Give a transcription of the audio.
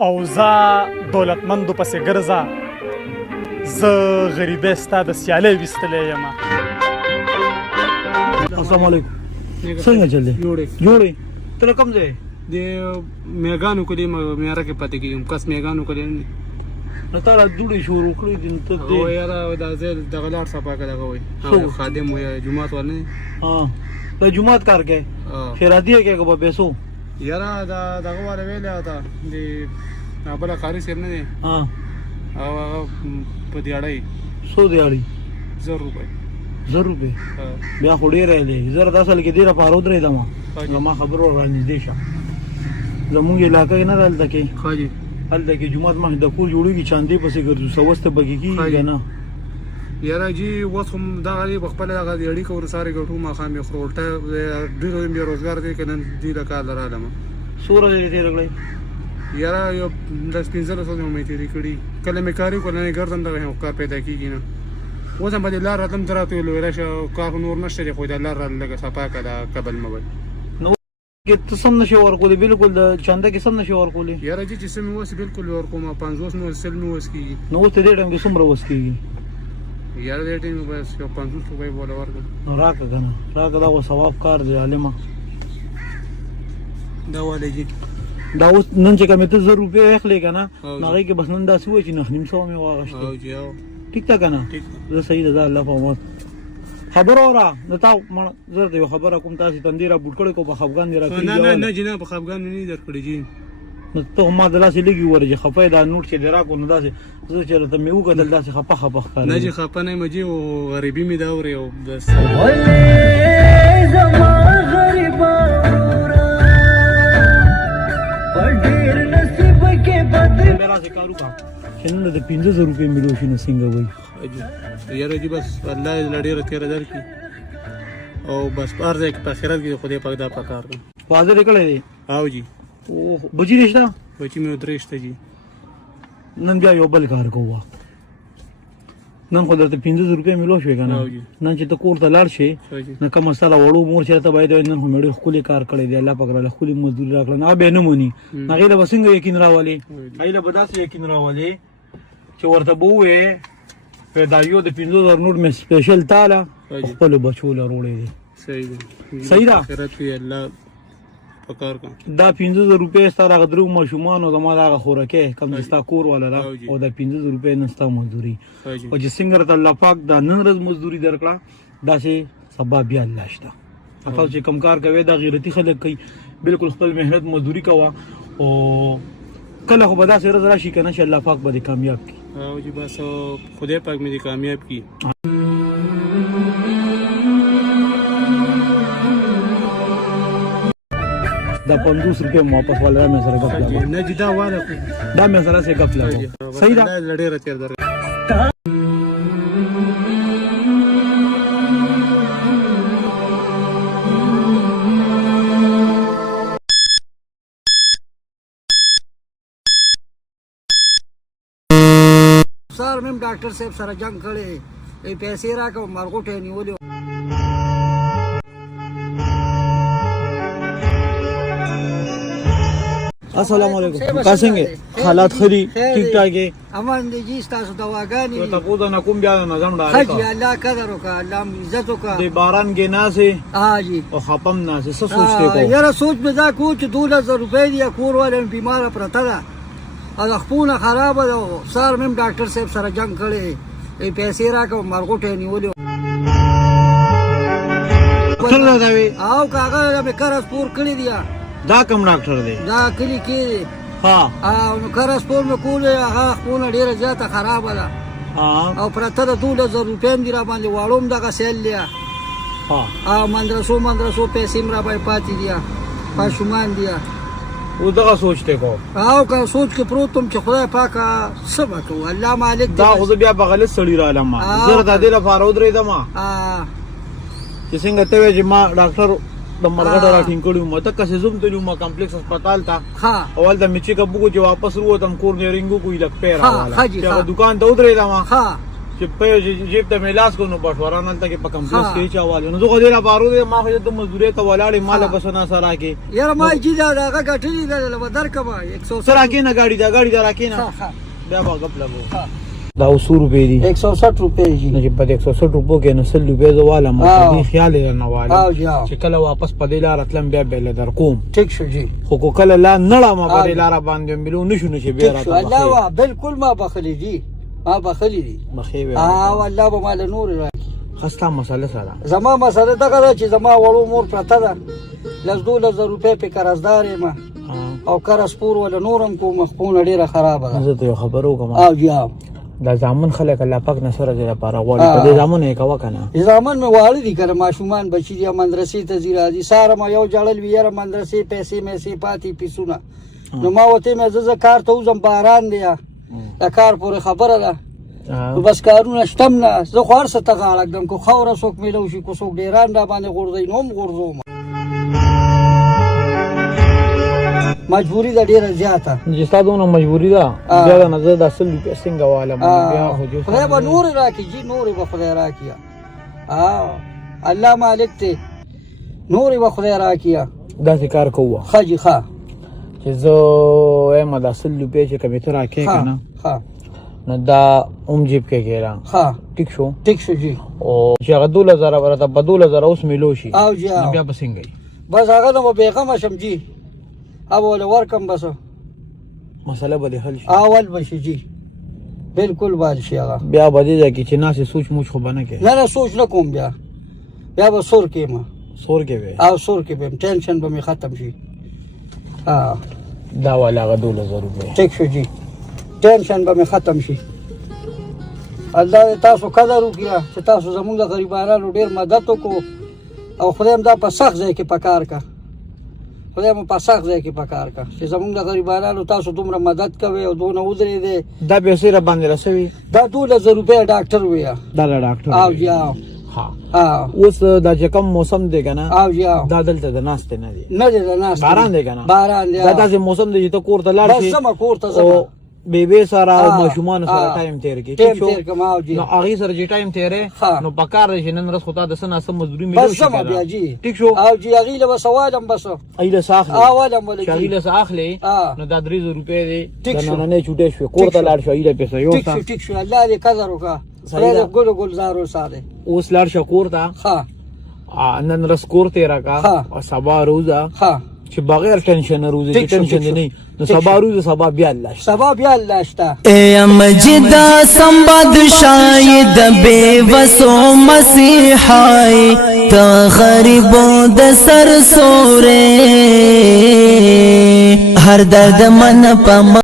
او زه دولتمندو پسې ګرځه، زه غریبۍ ستا د سیالۍ ویستلی یم. السلام علیکم. څنګه چل دی؟ جوړې ته کوم ځای د میګانو کلی میاره کې پاتې کېږم. کس میګانو کلی نو تا را دوړې شروع کړې دي ته او یاره دا ځای دغه لار صفا که دغه وایي خادم وایي جومات ول نه ته جومات کار کوې خیراتي یې کوې که په پیسو؟ یاره دا دغه والا ویلی ده د بله قاري صاحب نه دی او هغه په دیاړۍ څو دیاړۍ 1000 روپۍ 1000 روپۍ بیا خو ډېر دی. زه راته اصل کې دې لپاره ودرېدم زما خبرو رانږدې شه. زمونږ علاقه کې نه ده هلته کې هلته کې جومات مخکې د کور جوړېږي چاندې پسې ګرځو سوسته پکې کېږي که نه؟ یاره جي اوس خو دغه دی په خپله دغه اړیکه ورسارې ګټو ماښام یې خورو الټه ډېر بې روزګار دی که نن دې له کار له رالم. څو ورځې دې تېره کړی؟ یاره یو 10-15 ورځې مې تېرې کړي. کله مې کار وکړ نه ګرځم دغه کار پیدا کېږي نه. اوس هم به دې لار راتلم ته راته ویل راشه کار نور نشته دی خو دا لار را لږه صفا کړه دا کبل مبل کې ته سم نشې ورکولی بالکل د چانده کې سم نشې ورکولی؟ یاره جي چې څه مې وس بالکل ورکوم 50 نو 100 مې وس کېږي. نو اوس ته دې ټایم کې څومره وس کېږي؟ یاره دې ټایم کې بس یو 50 روپۍ بوله ورکړم. نو راکړه که نه راکړه دا خو ثواب کار دی عالمه. دا والی جي دا اوس نن چې کومې ته 1000 روپۍ اخلې که نه نو هغې کې بس نن داسې وایي چې 900 مې واخېستې. ټیک ده که نه؟ زه صحیح ده دا الله په امان. خبره اوره د تا زه ته یو خبره کوم تاسې تندې را بوټ کړی کو په خفګان دې راکړي نه جناب په خفګان مې نه درکړی جي. نو ته خو ما دلاسې لږې ووایه چې خفه یې دا نوټ چې دې راکړو نو داسې زه چې راته مې وکتل داسې خفه ښکارېږي. نه جي خفه نه یم جي او غریبي مې دا اورې او بس زما غریبه وروره په ډېر نصیب کې بدل بیا داسې کار وکړه چې نن د 15000 روپۍ ملو شي نو څنګه وایي؟ یاره جي بس الله دې له ډېره تېره درکړي او بس په هر ځای کې په آخرت کې خدای پاک دا پکار دی. واده دې کړی دی؟ او جي بچي دې شته؟ بچي مې 3 شته جي. نن بیا یو بل کار کوه نن خو درته 15000 روپۍ ملو شوې که نه نن چې ته کور ته لاړ شې نو کومه ستا وړو مور چې راته باید نن خو مې ډېر ښکلي کار کړی دی الله پاک راله ښکلي مزدوري راکړه نه بیا نه موني هغې له به څنګه یقین راولې؟ هغې له به داسې یقین راولې چې ورته به ووایې دا یو د 15000 نوټ مې سپیشل تاله خپلو بچو له روړی دی. صحیح ده؟ آخرت کې الله پکار کا دا 15000 روپۍ ستا دغه درو ماشومانو زما دغه خوراکۍ کوم چې ستا کور والا ده او دا 15000 روپۍ نن ستا مزدوري او چې څنګه راته الله پاک دا نن ورځ مزدوري درکړه داسې سبا بیا الله شته. تاسو چې کوم کار کوئ دا غیرتي خلک کوي بالکل خپل محنت مزدوري کوه او کله خو به داسې ورځ راشي که نه چې الله پاک به دې کامیاب کړي. او جي بس خدای پاک مې دې کامیاب کړي. دا 50 روپۍ مو واپس والا مې سره ګپ لګو نه جي دا والا دا مې سره سه ګپ لګو. صحیح ده؟ الله ډېره تېر درکړي. سر مې ډاکټر صاحب سره جنگ کړی پیسې راکړه مرغوټه نیولې. السلام علیکم کا څنګه حالات خري ٹھیک ٹھاک ہے؟ امان دې جی تاسو دواګانې ته پودا نه کوم بیا نظم ډاره حاجی الله قدر وکړه الله عزت وکړه دې باران کې نه سي ها جی او خپم نه سي څه سوچته کو یاره سوچ مې دا کو چې 12000 روپۍ دی کور والے بیمار پرته ده او خپونه خراب ده سر مې ډاکټر صاحب سره جنگ کړی پیسې راکړه مرغوټه نیولې څنګه دا وی او کاغذ مې کرس پور کړی دی. دا کوم ډاکټر دی؟ دا کلی کې ها او نو کرس پور مې کولې هغه خپونه ډېره زیاته خرابه ده او پرته ده 12000 روپۍ دی را باندې واړوم دغه سیل دی او مدرسو پیسې مې را باندې پاتې دي ماشومان دي او دغه سوچته کو او که سوچ کې پروت هم چې خدای پاکه څه به کوو الله مالک دا خو بیا په غلط سړي رالم زه د دې لپاره ودرېدم چې څنګه ته وایې چې ما ډاکټر د مرغټه راټینګ کړی وم ته کسې زوم تللی وم کمپلیکس هسپتال ته اول د مې چیک اپ وکړو چې واپس وروتم کور نیرینګ وکړو لږ پیر راواله چې هغه دوکان ته ودرېدم چې په جیب ته مې لاس کو نو بټواران هلته کې په کمپلیکس کې چاوالو نو زه خو دې لپاره دی ما خو د مزدورۍ ته ولاړې ماله بس نه سره کې یاره ما چې دا هغه ګټلې ده به درکمه 100 سره کې نه ګاډي دا ګاډي دا راکې نه بیا به غپ لګو دا 100 روپے دي 160 روپے جی نو چې په 160 روپو کې نو 100 روپے زواله ما دې خیال نه واله چې کله واپس په دې لار اتلم بیا به در کوم ٹھیک شو جی خو کو کله لا نړه ما په دې لار باندې ملو نشو نشي بیا راته الله وا بالکل ما بخلی دي ما بخلی دي مخې وي والله به مال نور راکي خسته مسله سره زما مسله دا غره چې زما وړو مور پرته ده لږ 2000 روپے په قرضدار ما او قرض پور ولا نورم کوم خپونه ډیره خرابه ده زه ته خبرو کوم او جی دا زامن خلک الله پاک نصر دې لپاره غواړي په دې زامن یې کوا کنه زامن مې واړی دي کنه ماشومان بچی دي مدرسې ته ځي راځي ساره ما یو جړل ویره مدرسې پیسې مې پاتې پیسونه نو ما وته مې زه کار ته وزم باران دی دا کار پورې خبره ده نو بس کارونه شتم نه زه خو هر څه ته غاړه کړم کو خوره څوک میلو شي کو څوک ډیران را باندې غورځي نو هم غورځوم مجبوری ده ډیره زیاته چې تاسو نو مجبوری ده بیا د نظر د اصل روپیه څنګه واله بیا خو جو خدای به نور راکړي جی نور به خدای راکړي الله مالک ته نور به خدای راکړي دا څه کار کوو خاجي ښه چې زه ایم د اصل روپیه چې کمیته راکې کنه ښه نو دا جیب کې ګیرا ښه ټیک شو جی او چې هغه 2000 ورته په 2000 اوس ملو شي او جی بیا به څنګه بس هغه نو بیغمه شم جی اول ورکم بس مسله به حل شي اول بشي جی بالکل بال شي هغه بیا به دې کې چې ناسې سوچ موچ خو بنه کې نه سوچ نه کوم بیا به سور کې ما سور کې به او سور کې به ټینشن به می ختم شي دا والا غ 2000 روپے ټیک شو جی ټینشن به می ختم شي الله تاسو قدر وکړه چې تاسو زموږ د غریبانو ډیر مدد وکړو او خدای دا په سخت ځای کې پکار کا خدای مو په سخت ځای کې پکار کا چې زموږ د غریبانو تاسو دومره مدد کوي او دونه ودرې دي دا به سره باندې رسوي دا 2000 روپے ډاکټر ویا دا ډاکټر او جی ها اوس دا چې کوم موسم دی کنه او جی دا دلته د ناشته نه دی نه دی د ناشته باران دی کنه باران دی دا داسې موسم دی چې ته کور ته لاړ شي بس سم کور ته ځه بیبي سره او ماشومان سره ټایم تیر کی ټیم تیر کما او جی نو هغه سره چې ټایم تیرې نو پکار دی چې نن ورځ خدای د سنا سم مزدوري ملو بس شي سم بیا جی ټیک شو او جی هغه له سوالم بس ایله ساخله اولم ولې هغه له ساخله نو دا 300 روپے دی د نن نه چټه شو کور ته لاړ شو ایله پیسې یو ټیک شو الله دې قدر وکا سره ګل ګلزارو ساده اوس لاړ شو کور ته ها نن ورځ کور ته راکا او سبا روزه ها چې بغیر ټینشن روزه چې ټینشن نه نو سبا روزه سبا بیا الله شتا اے مجدا سمباد شاید بے وسو مسیحای تا غریبو د سر سورے هر درد من پم